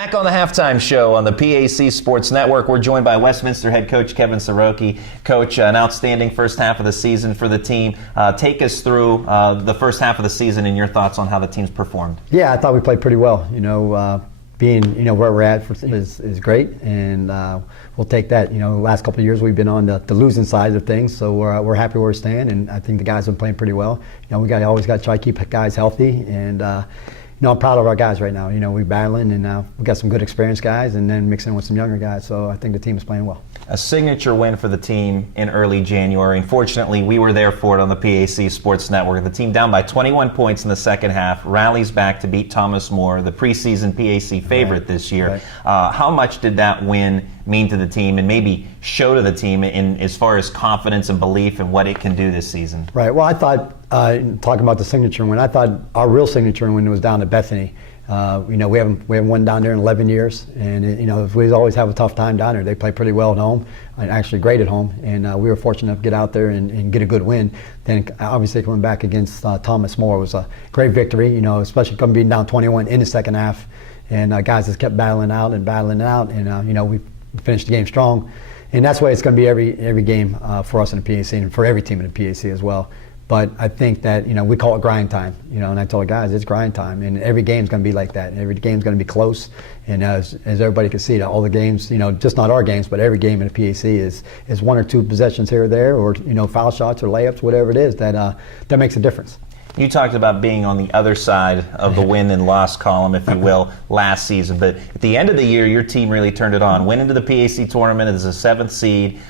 Back on the halftime show on the PAC Sports Network, we're joined by Westminster head coach Kevin Siroki. Coach, an outstanding first half of the season for the team. Take us through the first half of the season and your thoughts on how the team's performed. Yeah, I thought we played pretty well. Being where we're at is great, and we'll take that. The last couple of years we've been on the losing side of things, so we're happy where we stand, and I think the guys have been playing pretty well. We always got to try to keep guys healthy, and I'm proud of our guys right now. We're battling, and we got some good experienced guys, and then mixing with some younger guys. So I think the team is playing well. A signature win for the team in early January. Unfortunately, we were there for it on the PAC Sports Network. The team down by 21 points in the second half, rallies back to beat Thomas More, the preseason PAC favorite this year. Right. How much did that win mean to the team, and maybe show to the team in as far as confidence and belief in what it can do this season? Right. Well, I thought, talking about the signature win, I thought our real signature win was down at Bethany. We haven't won down there in 11 years, and we always have a tough time down there. They play pretty well at home, and actually great at home, and we were fortunate enough to get out there and get a good win. Then obviously coming back against Thomas More was a great victory, especially coming being down 21 in the second half, and guys just kept battling out, and we finished the game strong, and that's the way it's going to be every game for us in the PAC and for every team in the PAC as well. But I think that, we call it grind time, and I told the guys it's grind time, and every game's going to be like that. Every game's going to be close, and as everybody can see, all the games, just not our games, but every game in the PAC is one or two possessions here or there, or, foul shots or layups, whatever it is, that makes a difference. You talked about being on the other side of the win and loss column, if you will, last season. But at the end of the year, your team really turned it on. Went into the PAC tournament as a 7th seed,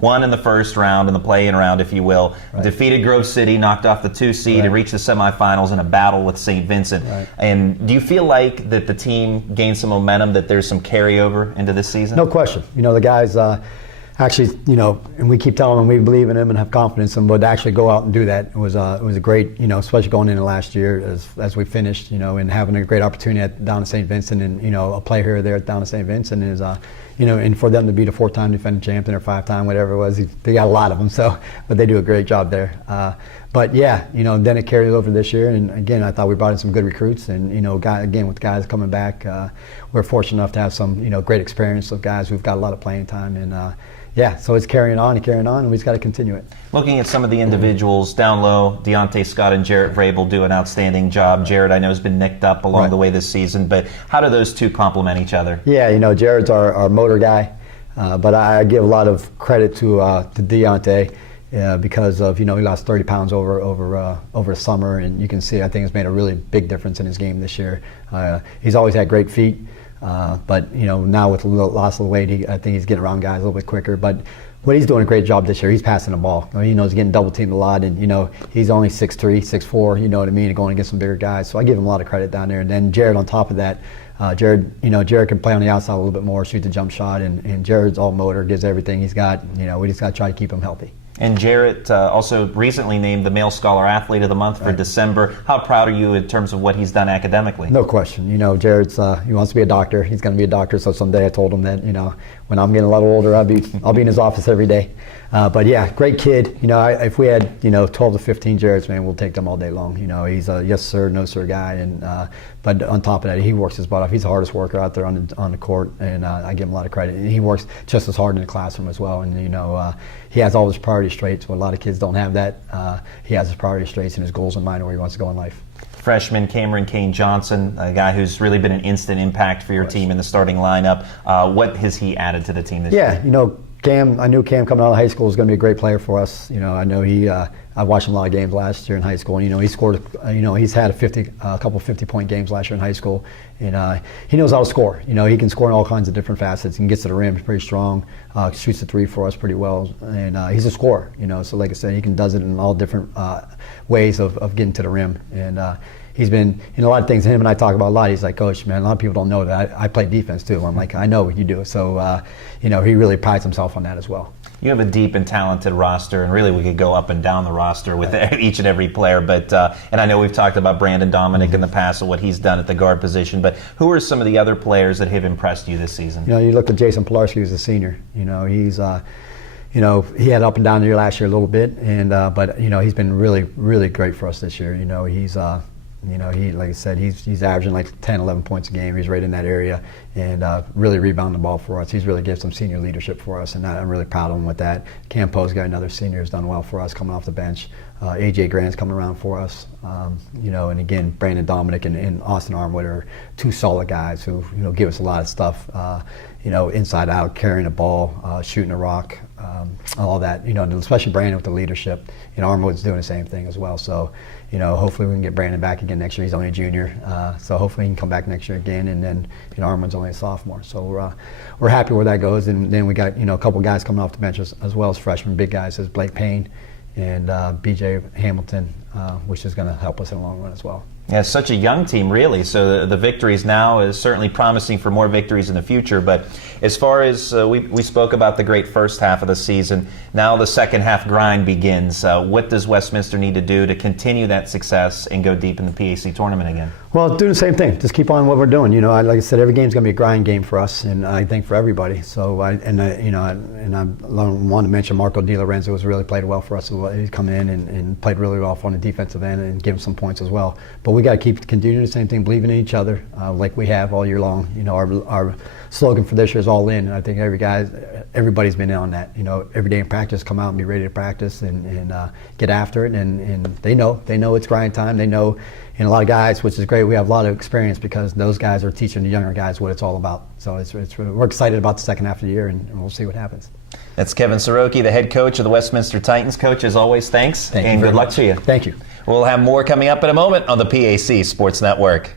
won in the first round, in the play-in round, if you will. Right. Defeated Grove City, knocked off the 2 seed, right, and reached the semifinals in a battle with St. Vincent. Right. And do you feel like that the team gained some momentum, that there's some carryover into this season? No question. The guys... Actually, and we keep telling them we believe in them and have confidence in them, but to actually go out and do that was a great, especially going into last year as we finished, and having a great opportunity down at St. Vincent, and a play here or there down at St. Vincent is, and for them to be the 4-time defending champion or 5-time, whatever it was, they got a lot of them. So, but they do a great job there. But yeah, then it carried over this year, and again, I thought we brought in some good recruits, and again with guys coming back, we're fortunate enough to have some great experience of guys who've got a lot of playing time, and yeah, so it's carrying on, and we just got to continue it. Looking at some of the individuals down low, Deontay Scott and Jarrett Vrabel do an outstanding job. Jarrett, I know, has been nicked up along the way this season, but how do those two complement each other? Yeah, Jarrett's our motor guy, but I give a lot of credit to Deontay because of, he lost 30 pounds over the summer, and you can see, I think it's made a really big difference in his game this year. He's always had great feet. But now with the loss of the weight, I think he's getting around guys a little bit quicker. But what he's doing a great job this year. He's passing the ball. He knows he's getting double teamed a lot, and he's only 6'3", 6'4", and going against some bigger guys. So I give him a lot of credit down there. And then Jarrett on top of that, Jarrett can play on the outside a little bit more, shoot the jump shot, and Jarrett's all motor, gives everything he's got. We just got to try to keep him healthy. And Jarrett also recently named the Male Scholar Athlete of the Month for December. How proud are you in terms of what he's done academically? No question. Jarrett's he wants to be a doctor. He's going to be a doctor. So someday I told him that when I'm getting a lot older, I'll be in his office every day. But yeah, great kid. If we had 12 to 15 Jarretts, man, we'll take them all day long. He's a yes sir, no sir guy, and but on top of that, he works his butt off. He's the hardest worker out there on the court, and I give him a lot of credit. And he works just as hard in the classroom as well. And he has all his priorities straight. So a lot of kids don't have that. He has his priorities straight and his goals in mind where he wants to go in life. Freshman Cameron Kane Johnson, a guy who's really been an instant impact for your team in the starting lineup. What has he added to the team this year? Cam, I knew Cam coming out of high school was going to be a great player for us. I know I watched him a lot of games last year in high school. And, he scored. He's had a couple 50-point games last year in high school, and he knows how to score. He can score in all kinds of different facets and gets to the rim. He's pretty strong. Shoots the 3 for us pretty well, and he's a scorer. So like I said, he does it in all different ways of getting to the rim, and. He's been in a lot of things. Him and I talk about a lot. He's like, Coach, man, a lot of people don't know that I play defense too. I'm like, I know what you do. So, he really prides himself on that as well. You have a deep and talented roster, and really we could go up and down the roster with each and every player. But and I know we've talked about Brandon Dominic in the past and what he's done at the guard position. But who are some of the other players that have impressed you this season? You look at Jason Pilarski, who's a senior. He's he had up and down the year last year a little bit, and but he's been really, really great for us this year. He's You know, he, like I said, he's averaging like 10, 11 points a game. He's right in that area and really rebounding the ball for us. He's really given some senior leadership for us, and I'm really proud of him with that. Cam Poe's got another senior who's done well for us coming off the bench. AJ Grant's coming around for us. You know, and again, Brandon Dominic and Austin Armwood are two solid guys who, you know, give us a lot of stuff. You know, inside out, carrying the ball, shooting a rock, all that. You know, and especially Brandon with the leadership. You know, Armwood's doing the same thing as well. So, you know, hopefully we can get Brandon back again next year. He's only a junior, so hopefully he can come back next year again. And then, you know, Armwood's only a sophomore, so we're happy where that goes. And then we got, you know, a couple guys coming off the bench as well as freshmen, big guys as Blake Payne and BJ Hamilton, which is going to help us in the long run as well. Yeah, it's such a young team, really. So the victories now is certainly promising for more victories in the future. But as far as we spoke about the great first half of the season, now the second half grind begins. What does Westminster need to do to continue that success and go deep in the PAC tournament again? Well, doing the same thing. Just keep on what we're doing. You know, like I said, every game's going to be a grind game for us, and I think for everybody. So I want to mention Marco Di Lorenzo has really played well for us. He's come in and played really well on the defensive end and give him some points as well. But we got to keep continuing the same thing, believing in each other, like we have all year long. You know, our slogan for this year is all in, and I think everybody's been in on that. You know, every day in practice, come out and be ready to practice and get after it. And they know it's grind time. They know, and a lot of guys, which is great. We have a lot of experience because those guys are teaching the younger guys what it's all about. So we're excited about the second half of the year, and we'll see what happens. That's Kevin Siroki, the head coach of the Westminster Titans. Coach, as always, thanks, and good luck to you. Thank you. We'll have more coming up in a moment on the PAC Sports Network.